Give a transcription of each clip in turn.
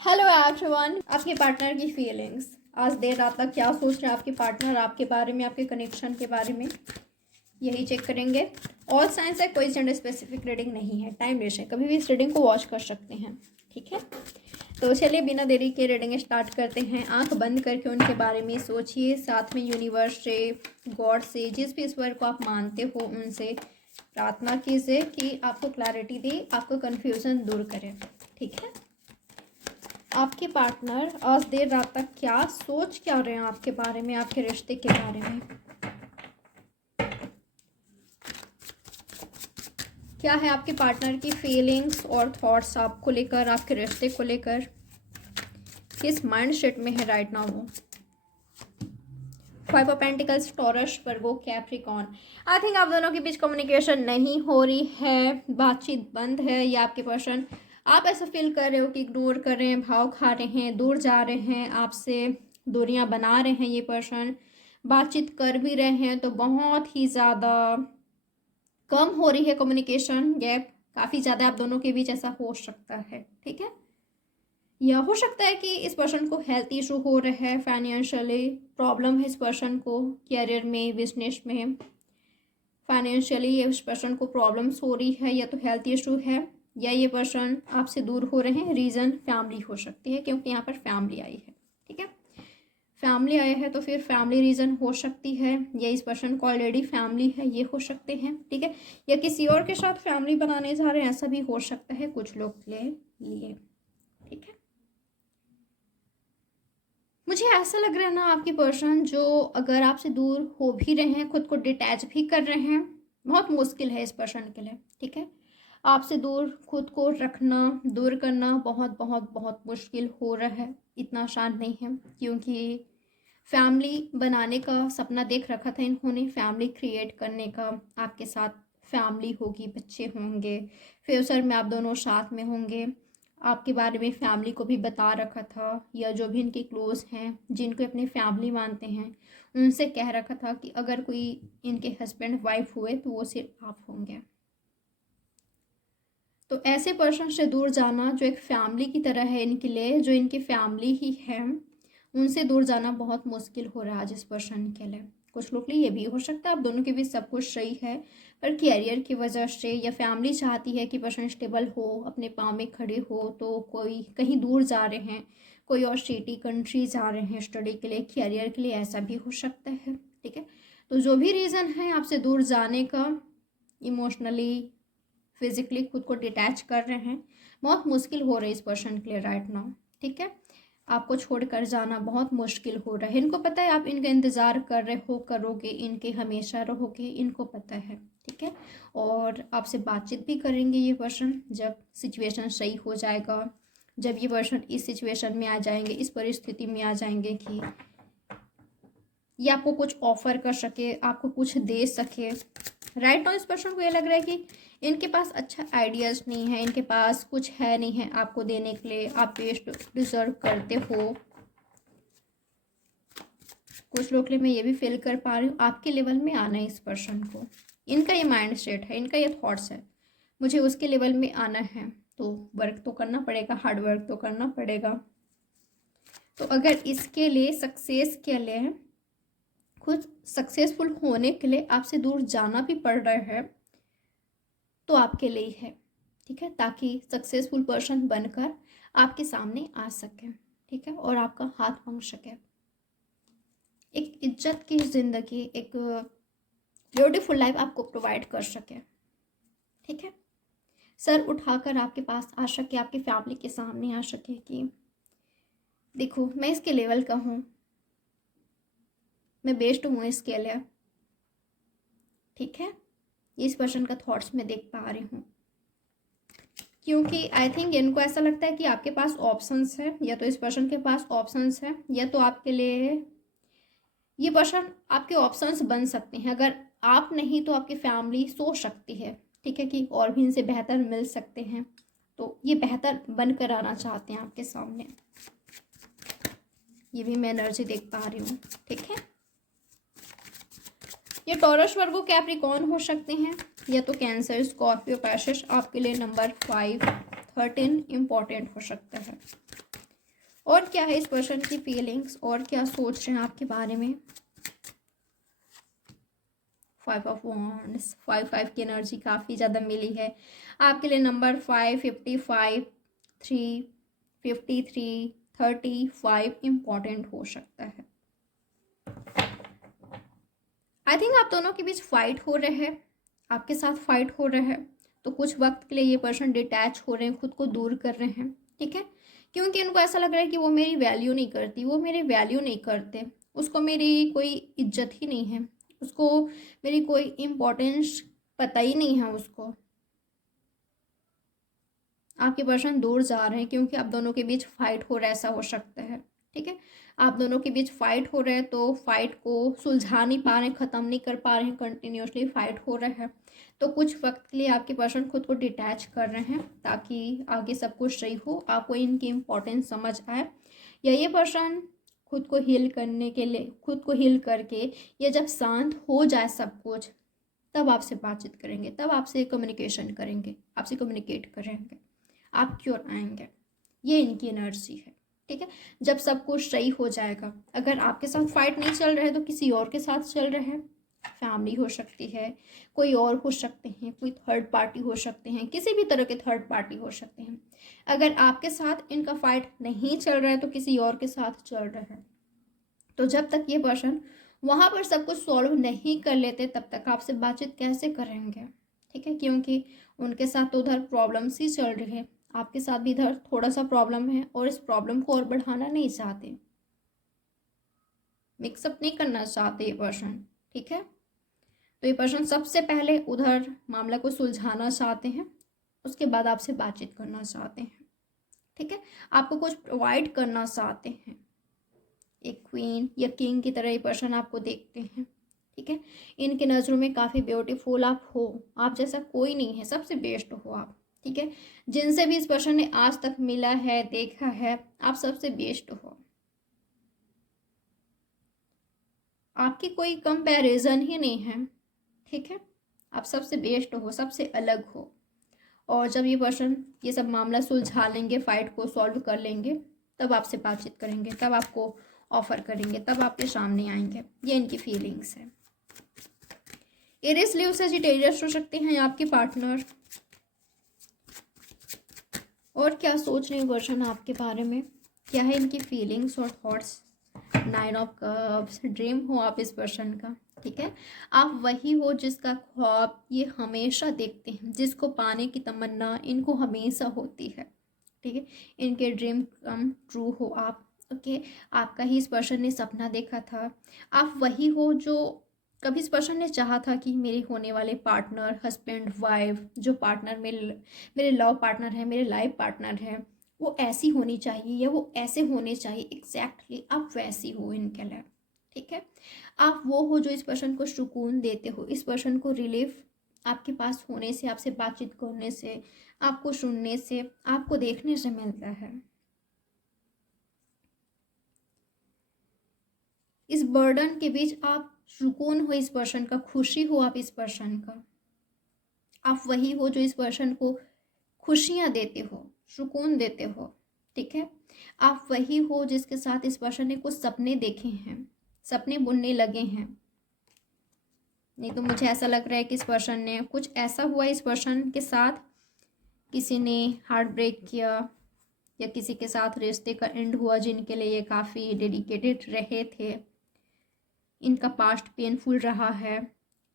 Hello everyone. आपके partner की feelings आज देर रात तक क्या सोच रहे हैं आपके पार्टनर आपके बारे में, आपके कनेक्शन के बारे में, यही चेक करेंगे। ऑल साइंस है, कोई जेंडर स्पेसिफिक रीडिंग नहीं है, टाइम लेस है, कभी भी इस रीडिंग को वॉच कर सकते हैं। ठीक है, तो चलिए बिना देरी के रीडिंग स्टार्ट करते हैं। आंख बंद करके उनके बारे में सोचिए, साथ में यूनिवर्स से, गॉड से, जिस भी ईश्वर को आप मानते हो उनसे प्रार्थना कीजिए कि आपको क्लैरिटी दे, आपको कन्फ्यूज़न दूर करे। ठीक है, आपके पार्टनर आज देर रात तक क्या सोच क्या रहे हैं आपके बारे में, आपके रिश्ते के बारे में। क्या है आपके पार्टनर की फीलिंग्स और थॉट्स आपको लेकर, आपके रिश्ते को लेकर, किस माइंड सेट में है राइट नाउ वो। 5 of pentacles, taurus, Virgo, Capricorn. I think आप दोनों के बीच कम्युनिकेशन नहीं हो रही है, बातचीत बंद है, या आपके पर्सन आप ऐसा फील कर रहे हो कि इग्नोर कर रहे हैं, भाव खा रहे हैं, दूर जा रहे हैं, आपसे दूरियां बना रहे हैं। ये पर्सन बातचीत कर भी रहे हैं तो बहुत ही ज़्यादा कम हो रही है कम्युनिकेशन गैप, काफ़ी ज़्यादा आप दोनों के बीच ऐसा हो सकता है। ठीक है, यह हो सकता है कि इस पर्सन को हेल्थ इशू हो रहा है, फाइनेंशियली प्रॉब्लम है इस पर्सन को, कैरियर में, बिजनेस में, फाइनेंशियली ये उस पर्सन को प्रॉब्लम्स हो रही है, या तो हेल्थ इशू है, या ये पर्सन आपसे दूर हो रहे हैं। रीज़न फैमिली हो सकती है, क्योंकि यहाँ पर फैमिली आई है। ठीक है, फैमिली आया है तो फिर फैमिली रीज़न हो सकती है, या इस पर्सन को ऑलरेडी फैमिली है, ये हो सकते हैं। ठीक है, या किसी और के साथ फैमिली बनाने जा रहे हैं, ऐसा भी हो सकता है कुछ लोग के लिए। ठीक है, मुझे ऐसा लग रहा है ना आपकी पर्सन जो अगर आपसे दूर हो भी रहे हैं, खुद को डिटैच भी कर रहे हैं, बहुत मुश्किल है इस पर्सन के लिए। ठीक है, आपसे दूर खुद को रखना, दूर करना बहुत बहुत बहुत मुश्किल हो रहा है, इतना आसान नहीं है, क्योंकि फैमिली बनाने का सपना देख रखा था इन्होंने, फैमिली क्रिएट करने का, आपके साथ फैमिली होगी, बच्चे होंगे, फ्यूचर में आप दोनों साथ में होंगे। आपके बारे में फैमिली को भी बता रखा था, या जो भी इनके क्लोज हैं, जिनको अपनी फैमिली मानते हैं, उनसे कह रखा था कि अगर कोई इनके हस्बैंड वाइफ हुए तो वो सिर्फ आप होंगे। तो ऐसे पर्सन से दूर जाना जो एक फैमिली की तरह है इनके लिए, जो इनकी फैमिली ही है, उनसे दूर जाना बहुत मुश्किल हो रहा है जिस पर्सन के लिए। कुछ लोग के लिए ये भी हो सकता है आप दोनों के बीच सब कुछ सही है, पर कैरियर की वजह से, या फैमिली चाहती है कि पर्सन स्टेबल हो, अपने पाँव में खड़े हो, तो कोई कहीं दूर जा रहे हैं, कोई और सिटी कंट्री जा रहे हैं स्टडी के लिए, कैरियर के लिए, ऐसा भी हो सकता है। ठीक है, तो जो भी रीज़न है आपसे दूर जाने का, इमोशनली, फिजिकली खुद को डिटैच कर रहे हैं, बहुत मुश्किल हो रहा है इस पर्सन के लिए राइट नाउ। ठीक है, आपको छोड़कर जाना बहुत मुश्किल हो रहा है। इनको पता है आप इनका इंतज़ार कर रहे हो, करोगे, इनके हमेशा रहोगे, इनको पता है। ठीक है, और आपसे बातचीत भी करेंगे ये पर्सन जब सिचुएशन सही हो जाएगा, जब ये पर्सन इस सिचुएशन में आ जाएंगे, इस परिस्थिति में आ जाएंगे कि ये आपको कुछ ऑफर कर सके, आपको कुछ दे सके। राइट नाउ इस पर्सन को ये लग रहा है कि इनके पास अच्छा आइडियाज़ नहीं है, इनके पास कुछ है नहीं है आपको देने के लिए, आप बेस्ट डिजर्व करते हो। कुछ लोग के लिए मैं ये भी फील कर पा रही हूँ आपके लेवल में आना है इस पर्सन को, इनका ये माइंड सेट है, इनका ये थॉट्स है, मुझे उसके लेवल में आना है, तो वर्क तो करना पड़ेगा, हार्ड वर्क तो करना पड़ेगा। तो अगर इसके लिए, सक्सेस के लिए, खुद सक्सेसफुल होने के लिए आपसे दूर जाना भी पड़ रहा है, तो आपके लिए है। ठीक है, ताकि सक्सेसफुल पर्सन बनकर आपके सामने आ सके। ठीक है, और आपका हाथ मांग सके, एक इज्जत की ज़िंदगी, एक ब्यूटीफुल लाइफ आपको प्रोवाइड कर सके। ठीक है, सर उठाकर आपके पास आ सके, आपकी फैमिली के सामने आ सके कि देखो मैं इसके लेवल का हूँ, मैं बेस्ट हूँ इसके लिए। ठीक है, इस पर्सन का थॉट्स मैं देख पा रही हूँ, क्योंकि आई थिंक इनको ऐसा लगता है कि आपके पास ऑप्शंस है, या तो इस पर्सन के पास ऑप्शंस है, या तो आपके लिए ये पर्सन आपके ऑप्शंस बन सकते हैं। अगर आप नहीं तो आपकी फैमिली सोच सकती है, ठीक है, कि और भी इनसे बेहतर मिल सकते हैं, तो ये बेहतर बनकर आना चाहते हैं आपके सामने। ये भी मैं एनर्जी देख पा रही हूँ। ठीक है, ये टॉरस, वर्गो, कैप्रिकॉर्न हो सकते हैं, या तो कैंसर, स्कॉर्पियो, पैसेज। आपके लिए नंबर 5, 13 इम्पॉर्टेंट हो सकता है। और क्या है इस पर्सन की फीलिंग्स, और क्या सोच रहे हैं आपके बारे में। 5 ऑफ वॉन्ड्स, 5 की एनर्जी काफ़ी ज़्यादा मिली है आपके लिए। नंबर 5, 55, 3, 53, 35 इम्पॉर्टेंट हो सकता है। आई थिंक आप दोनों के बीच फाइट हो रहे हैं, आपके साथ फाइट हो रहे हैं। तो कुछ वक्त के लिए ये पर्सन डिटैच हो रहे हैं, खुद को दूर कर रहे हैं, ठीक है। क्योंकि उनको ऐसा लग रहा है कि वो मेरी वैल्यू नहीं करती, वो मेरी वैल्यू नहीं करते, उसको मेरी कोई इज्जत ही नहीं है, उसको मेरी कोई इम्पोर्टेंस पता ही नहीं है उसको। आपके पर्सन दूर जा रहे हैं क्योंकि आप दोनों के बीच फाइट हो रहा है, ऐसा हो सकता है, ठीक है। आप दोनों के बीच फाइट हो रहा है, तो फाइट को सुलझा नहीं पा रहे हैं, ख़त्म नहीं कर पा रहे हैं, कंटिन्यूसली फाइट हो रहा है। तो कुछ वक्त के लिए आपके पर्सन खुद को डिटैच कर रहे हैं ताकि आगे सब कुछ सही हो, आपको इनकी इम्पोर्टेंस समझ आए। या ये पर्सन खुद को हील करने के लिए, खुद को हील करके ये जब शांत हो जाए सब कुछ, तब आपसे बातचीत करेंगे, तब आपसे कम्युनिकेशन करेंगे, आपसे कम्युनिकेट करेंगे, आप क्यों आएंगे। ये इनकी एनर्जी है, ठीक है। जब सब कुछ सही हो जाएगा, अगर आपके साथ फाइट नहीं चल रहा है तो किसी और के साथ चल रहा है। फैमिली हो सकती है, कोई और हो सकते हैं, कोई थर्ड पार्टी हो सकते हैं, किसी भी तरह के थर्ड पार्टी हो सकते हैं। अगर आपके साथ इनका फाइट नहीं चल रहा है तो किसी और के साथ चल रहा है। तो जब तक ये पर्सन वहाँ पर सब कुछ सॉल्व नहीं कर लेते तब तक आपसे बातचीत कैसे करेंगे, ठीक है। क्योंकि उनके साथ तो उधर प्रॉब्लम्स ही चल रही है, आपके साथ भी इधर थोड़ा सा प्रॉब्लम है और इस प्रॉब्लम को और बढ़ाना नहीं चाहते, मिक्सअप नहीं करना चाहते ये पर्सन, ठीक है। तो ये पर्सन सबसे पहले उधर मामला को सुलझाना चाहते हैं, उसके बाद आपसे बातचीत करना चाहते हैं, ठीक है। आपको कुछ प्रोवाइड करना चाहते हैं, एक क्वीन या किंग की तरह ये पर्सन आपको देखते हैं, ठीक है। इनकी नज़रों में काफ़ी ब्यूटीफुल आप हो, आप जैसा कोई नहीं है, सबसे बेस्ट हो आप, ठीक है। जिनसे भी इस पर्सन ने आज तक मिला है, देखा है, आप सबसे बेस्ट हो, आपकी कोई कंपैरिजन ही नहीं है, ठीक है। आप सबसे बेस्ट हो, सबसे अलग हो। और जब ये पर्सन ये सब मामला सुलझा लेंगे, फाइट को सॉल्व कर लेंगे, तब आपसे बातचीत करेंगे, तब आपको ऑफर करेंगे, तब आपके सामने आएंगे। ये इनकी फीलिंग्स है। एरियस लियो सजिटेरियस हो सकते हैं आपके पार्टनर। और क्या सोच रहे हैं पर्सन आपके बारे में, क्या है इनकी फीलिंग्स और थॉट्स। 9 ऑफ कप्स, ड्रीम हो आप इस पर्सन का, ठीक है। आप वही हो जिसका ख्वाब ये हमेशा देखते हैं, जिसको पाने की तमन्ना इनको हमेशा होती है, ठीक है। इनके ड्रीम कम ट्रू हो आप, ओके। आपका ही इस पर्सन ने सपना देखा था। आप वही हो जो कभी इस पर्सन ने चाहा था कि मेरे होने वाले पार्टनर, हस्बैंड, वाइफ, जो पार्टनर मेरे लव पार्टनर है, मेरे लाइफ पार्टनर है, वो ऐसी होनी चाहिए या वो ऐसे होने चाहिए, एग्जैक्टली आप वैसी हो इनके लिए, ठीक है। आप वो हो जो इस पर्सन को सुकून देते हो, इस पर्सन को रिलीफ आपके पास होने से, आपसे बातचीत करने से, आपको सुनने से, आपको देखने से मिलता है। इस बर्डन के बीच आप सुकून हो इस पर्सन का, खुशी हो आप इस पर्सन का। आप वही हो जो इस पर्सन को खुशियाँ देते हो, सुकून देते हो, ठीक है। आप वही हो जिसके साथ इस पर्सन ने कुछ सपने देखे हैं, सपने बुनने लगे हैं। नहीं तो मुझे ऐसा लग रहा है कि इस पर्सन ने कुछ ऐसा हुआ, इस पर्सन के साथ किसी ने हार्ट ब्रेक किया या किसी के साथ रिश्ते का एंड हुआ जिनके लिए ये काफ़ी डेडिकेटेड रहे थे, इनका पास्ट पेनफुल रहा है।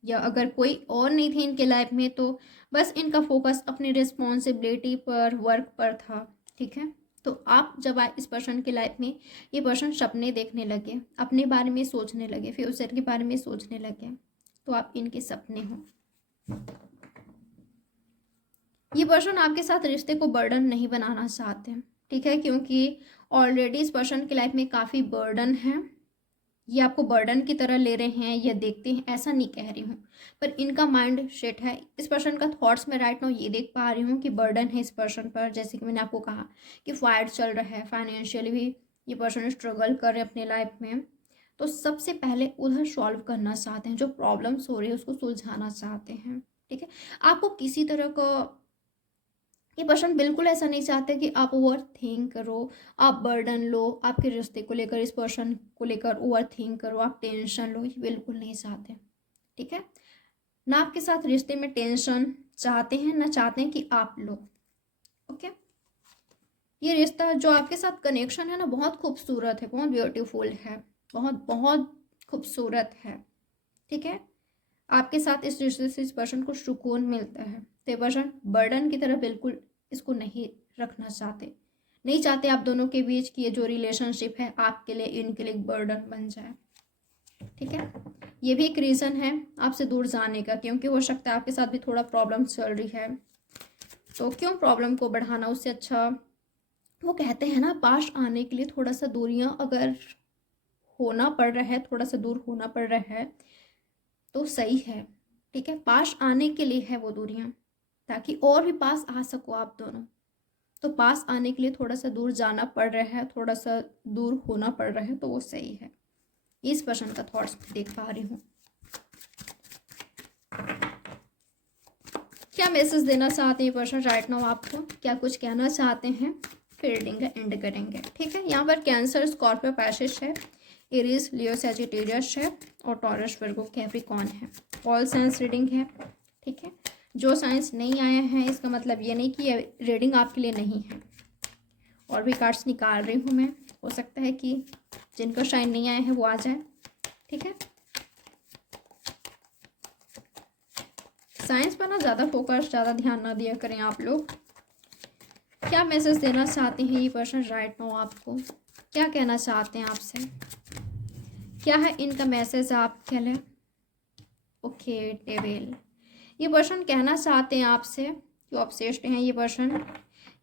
या अगर कोई और नहीं थे इनके लाइफ में तो बस इनका फोकस अपनी रिस्पॉन्सिबिलिटी पर, वर्क पर था, ठीक है। तो आप जब आए इस पर्सन के लाइफ में, ये पर्सन सपने देखने लगे, अपने बारे में सोचने लगे, फ्यूचर के बारे में सोचने लगे, तो आप इनके सपने हो। ये पर्सन आपके साथ रिश्ते को बर्डन नहीं बनाना चाहते, ठीक है। क्योंकि ऑलरेडी इस पर्सन की लाइफ में काफ़ी बर्डन है, ये आपको बर्डन की तरह ले रहे हैं या देखते हैं, ऐसा नहीं कह रही हूँ, पर इनका माइंड सेट है, इस पर्सन का थॉट्स में राइट नाउ ये देख पा रही हूँ कि बर्डन है इस पर्सन पर। जैसे कि मैंने आपको कहा कि फाइट चल रहा है, फाइनेंशियली भी ये पर्सन स्ट्रगल कर रहे हैं अपने लाइफ में। तो सबसे पहले उधर सॉल्व करना चाहते हैं, जो प्रॉब्लम्स हो रही है उसको सुलझाना चाहते हैं, ठीक है। आपको किसी तरह का ये पर्सन बिल्कुल ऐसा नहीं चाहते कि आप ओवर थिंक करो, आप बर्डन लो, आपके रिश्ते को लेकर, इस पर्सन को लेकर ओवर थिंक करो, आप टेंशन लो, ये बिल्कुल नहीं चाहते। ठीक है, ना आपके साथ रिश्ते में टेंशन चाहते हैं, ना चाहते हैं कि आप लो। ओके, ये रिश्ता जो आपके साथ कनेक्शन है ना, बहुत खूबसूरत है, बहुत ब्यूटीफुल है, बहुत बहुत खूबसूरत है। ठीक है, आपके साथ इस रिश्ते से इस पर्सन को सुकून मिलता है। तो ये पर्सन बर्डन की तरह बिल्कुल इसको नहीं रखना चाहते, नहीं चाहते आप दोनों के बीच की ये जो रिलेशनशिप है आपके लिए, इनके लिए बर्डन बन जाए। ठीक है, ये भी एक रीज़न है आपसे दूर जाने का, क्योंकि हो सकता है आपके साथ भी थोड़ा प्रॉब्लम चल रही है। तो क्यों प्रॉब्लम को बढ़ाना, उससे अच्छा वो कहते हैं ना, पास आने के लिए थोड़ा सा दूरियां अगर होना पड़ रहा है, थोड़ा सा दूर होना पड़ रहा है तो सही है। ठीक है, पास आने के लिए है वो दूरियां, ताकि और भी पास आ सको आप दोनों। तो पास आने के लिए थोड़ा सा दूर जाना पड़ रहा है, थोड़ा सा दूर होना पड़ रहा है, तो वो सही है। इस पर्सन का थॉट्स देख पा रही हूँ। क्या मैसेज देना चाहते हैं पर्सन राइट नाउ आपको, क्या कुछ कहना चाहते हैं, फिर रीडिंग का एंड करेंगे। ठीक है, यहाँ पर कैंसर, स्कॉर्पियो, पैसिस है, एरीज, लियो, सैजिटेरियस है, और टॉरस, वर्गो, कैप्रिकॉर्न है। ऑल साइंस रीडिंग है। ठीक है, जो साइंस नहीं आया है इसका मतलब ये नहीं कि रीडिंग आपके लिए नहीं है। और भी कार्ड्स निकाल रही हूँ मैं, हो सकता है कि जिनका शाइन नहीं आया है वो आ जाए। ठीक है, साइंस पर ना ज़्यादा फोकस, ज़्यादा ध्यान ना दिया करें आप लोग। क्या मैसेज देना चाहते हैं ये पर्सन राइट नाउ आपको, क्या कहना चाहते हैं आपसे, क्या है इनका मैसेज आपके लिए। ओके, डेविल, ये पर्सन कहना चाहते हैं आपसे कि ऑब्सेस्ड हैं ये पर्सन।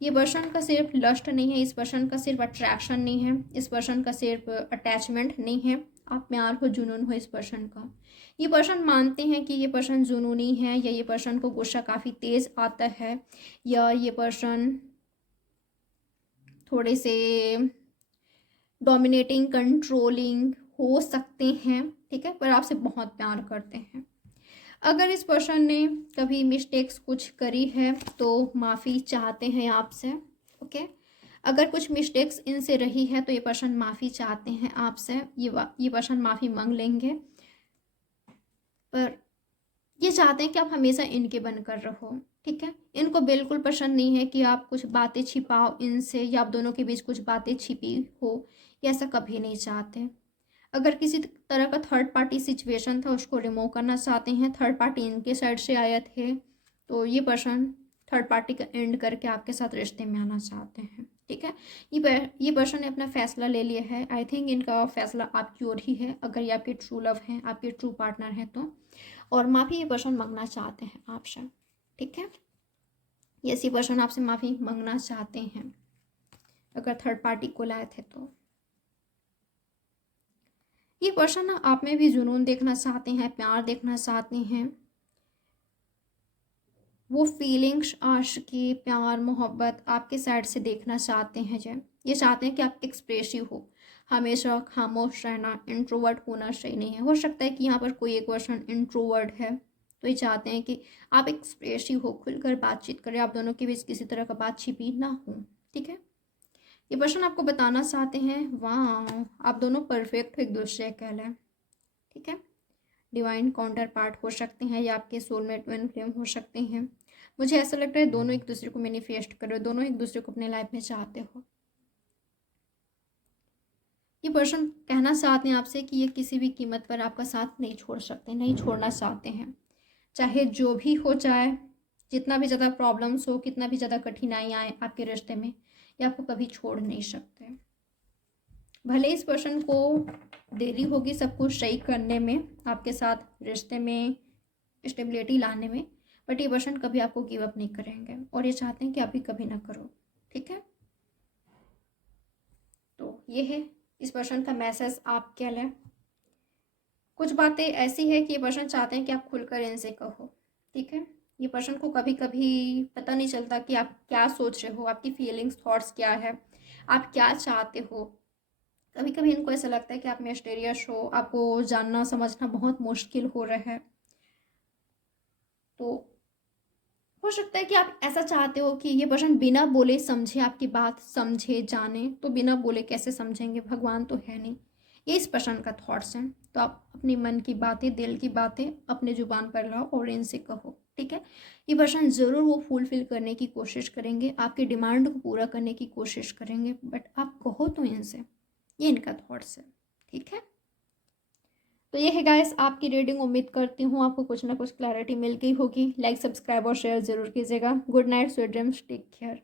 ये पर्सन का सिर्फ लस्ट नहीं है, इस पर्सन का सिर्फ अट्रैक्शन नहीं है, इस पर्सन का सिर्फ अटैचमेंट नहीं है, आप प्यार हो, जुनून हो इस पर्सन का। ये पर्सन मानते हैं कि ये पर्सन जुनूनी है, या ये पर्सन को गुस्सा काफ़ी तेज़ आता है, या ये पर्सन थोड़े से डोमिनेटिंग, कंट्रोलिंग हो सकते हैं। ठीक है, पर आपसे बहुत प्यार करते हैं। अगर इस पर्सन ने कभी मिस्टेक्स कुछ करी है तो माफ़ी चाहते हैं आपसे। ओके, अगर कुछ मिस्टेक्स इनसे रही है तो ये पर्सन माफ़ी चाहते हैं आपसे, ये पर्सन माफ़ी मांग लेंगे। पर ये चाहते हैं कि आप हमेशा इनके बनकर रहो। ठीक है, इनको बिल्कुल पसंद नहीं है कि आप कुछ बातें छिपाओ इनसे, या आप दोनों के बीच कुछ बातें छिपी हो, ये ऐसा कभी नहीं चाहते। अगर किसी तरह का थर्ड पार्टी सिचुएशन था उसको रिमूव करना चाहते हैं, थर्ड पार्टी इनके साइड से आए थे, तो ये पर्सन थर्ड पार्टी का एंड करके आपके साथ रिश्ते में आना चाहते हैं। ठीक है, ये पर्सन ने अपना फैसला ले लिया है। आई थिंक इनका फैसला आपकी ओर ही है, अगर ये आपके ट्रू लव हैं, आपके ट्रू पार्टनर हैं तो। और माफ़ी ये पर्सन मांगना चाहते हैं आपसे। ठीक है, ये पर्सन आपसे माफ़ी मांगना चाहते हैं अगर थर्ड पार्टी को लाए थे तो। ये पर्सन ना आप में भी जुनून देखना चाहते हैं, प्यार देखना चाहते हैं, वो फीलिंग्स, आशिकी, प्यार, मोहब्बत आपके साइड से देखना चाहते हैं। जो ये चाहते हैं कि आप एक्सप्रेसिव हो, हमेशा खामोश रहना, इंट्रोवर्ट होना सही नहीं है। हो सकता है कि यहाँ पर कोई एक पर्सन इंट्रोवर्ट है, तो ये चाहते हैं कि आप एक्सप्रेसिव हो, खुलकर बातचीत करें, आप दोनों के बीच किसी तरह का बात छिपी ना हो। ठीक है, ये पर्सन आपको बताना चाहते हैं वाह आप दोनों परफेक्ट हो एक दूसरे के लिए। ठीक है, डिवाइन काउंटर पार्ट हो सकते हैं, या आपके सोलमेट ट्विन फ्लेम हो सकते हैं। मुझे ऐसा लगता है दोनों एक दूसरे को मैनिफेस्ट करो, दोनों एक दूसरे को अपने लाइफ में चाहते हो। ये पर्सन कहना चाहते हैं आपसे कि ये किसी भी कीमत पर आपका साथ नहीं छोड़ सकते, नहीं छोड़ना चाहते हैं, चाहे जो भी हो जाए, जितना भी ज़्यादा प्रॉब्लम्स हो, कितना भी ज़्यादा कठिनाई आए आपके रिश्ते में, ये आपको कभी छोड़ नहीं सकते। भले इस पर्सन को देरी होगी सब कुछ सही करने में, आपके साथ रिश्ते में स्टेबिलिटी लाने में, बट ये पर्सन कभी आपको गिव अप नहीं करेंगे, और ये चाहते हैं कि आप भी कभी ना करो। ठीक है, तो ये है इस पर्सन का मैसेज आपके लिए। कुछ बातें ऐसी है कि ये पर्सन चाहते हैं कि आप खुलकर इनसे कहो। ठीक है, ये पर्सन को कभी कभी पता नहीं चलता कि आप क्या सोच रहे हो, आपकी फीलिंग्स, थॉट्स क्या है, आप क्या चाहते हो। कभी कभी इनको ऐसा लगता है कि आप मिस्टीरियस हो, आपको जानना समझना बहुत मुश्किल हो रहा है। तो हो सकता है कि आप ऐसा चाहते हो कि ये पर्सन बिना बोले समझे, आपकी बात समझे, जाने। तो बिना बोले कैसे समझेंगे, भगवान तो है नहीं। ये इस पर्सन का थॉट्स हैं। तो आप अपनी मन की बातें, दिल की बातें अपने जुबान पर लाओ और इनसे कहो, ठीक है। ये पर्सन ज़रूर वो फुलफिल करने की कोशिश करेंगे, आपके डिमांड को पूरा करने की कोशिश करेंगे, बट आप कहो तो इनसे। ये इनका थॉट्स है, ठीक है। तो ये है गाइस आपकी रीडिंग। उम्मीद करती हूँ आपको कुछ ना कुछ क्लैरिटी मिल गई होगी। लाइक, सब्सक्राइब और शेयर ज़रूर कीजिएगा। Good night, sweet dreams, take care.